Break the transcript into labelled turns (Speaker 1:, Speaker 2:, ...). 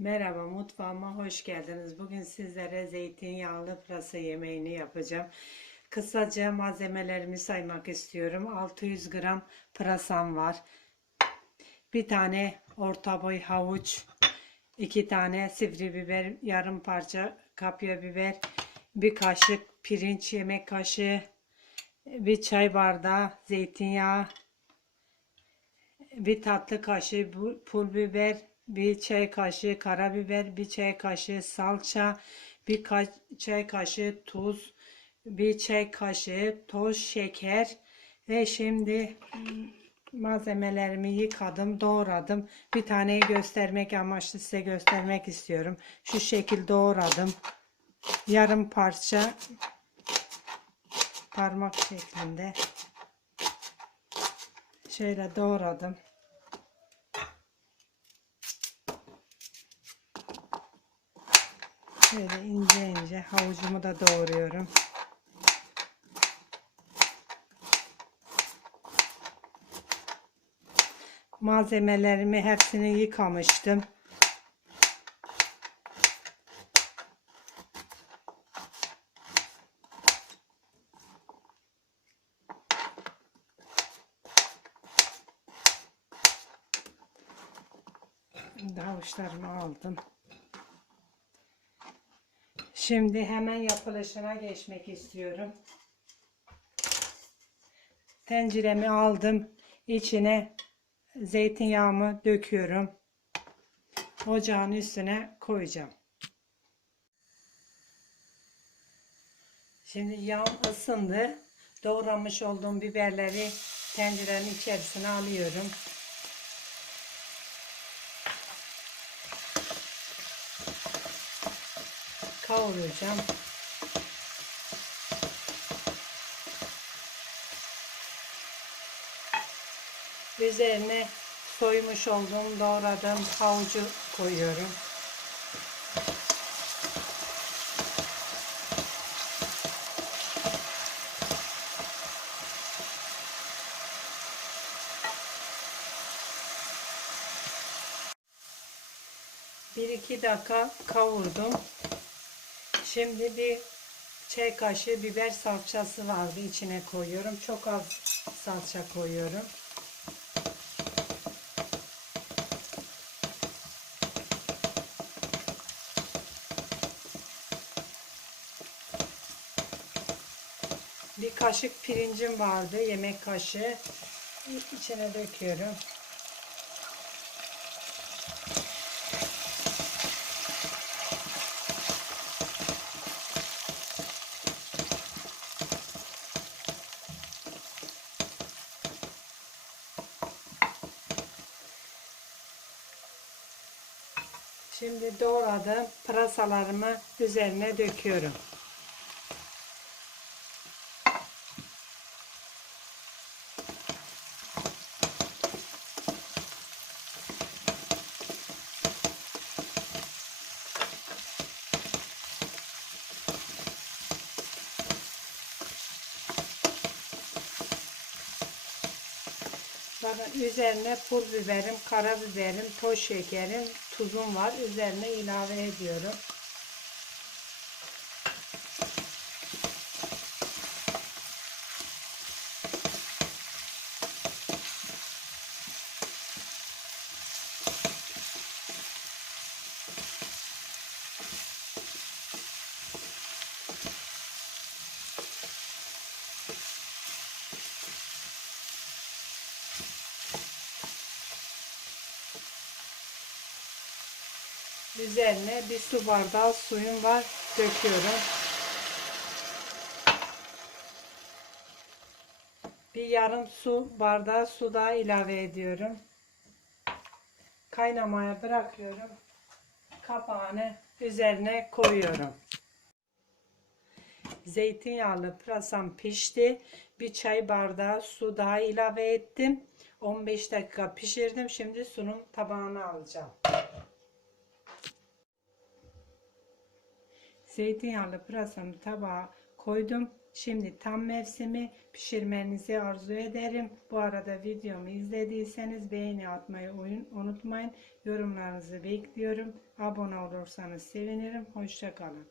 Speaker 1: Merhaba mutfağıma hoş geldiniz. Bugün sizlere zeytinyağlı pırasa yemeğini yapacağım. Kısaca malzemelerimi saymak istiyorum. 600 gram pırasam var. Bir tane orta boy havuç, iki tane sivri biber, yarım parça kapya biber, bir kaşık pirinç yemek kaşığı, bir çay bardağı zeytinyağı, bir tatlı kaşığı pul biber, bir çay kaşığı karabiber, bir çay kaşığı salça, bir ka- çay kaşığı tuz, bir çay kaşığı toz şeker ve şimdi mm, malzemelerimi yıkadım, doğradım. Bir taneyi göstermek amaçlı size göstermek istiyorum. Şu şekil doğradım. Yarım parça parmak şeklinde şöyle doğradım. Şöyle ince ince havucumu da doğruyorum. Malzemelerimi hepsini yıkamıştım. Havuçlarımı aldım. Şimdi hemen yapılışına geçmek istiyorum. Tenceremi aldım. İçine zeytinyağımı döküyorum. Ocağın üstüne koyacağım. Şimdi yağım ısındı. Doğramış olduğum biberleri tencerenin içerisine alıyorum. Kavuracağım. Üzerine soymuş olduğum doğradığım havucu koyuyorum. Bir iki dakika kavurdum. Şimdi bir çay kaşığı biber salçası vardı içine koyuyorum. Çok az salça koyuyorum. Bir kaşık pirincim vardı, yemek kaşığı. içine döküyorum. Şimdi doğradığım pırasalarımı üzerine döküyorum. Bakın üzerine pul biberim, karabiberim, toz şekerim, tuzum var. Üzerine ilave ediyorum. Üzerine bir su bardağı suyum var. Döküyorum. Bir yarım su bardağı su daha ilave ediyorum. Kaynamaya bırakıyorum. Kapağını üzerine koyuyorum. Zeytinyağlı pırasam pişti. Bir çay bardağı su daha ilave ettim. 15 dakika pişirdim. Şimdi sunum tabağına alacağım. Zeytinyağlı pırasamı tabağa koydum. Şimdi tam mevsimi pişirmenizi arzu ederim. Bu arada videomu izlediyseniz beğeni atmayı unutmayın. Yorumlarınızı bekliyorum. Abone olursanız sevinirim. Hoşça kalın.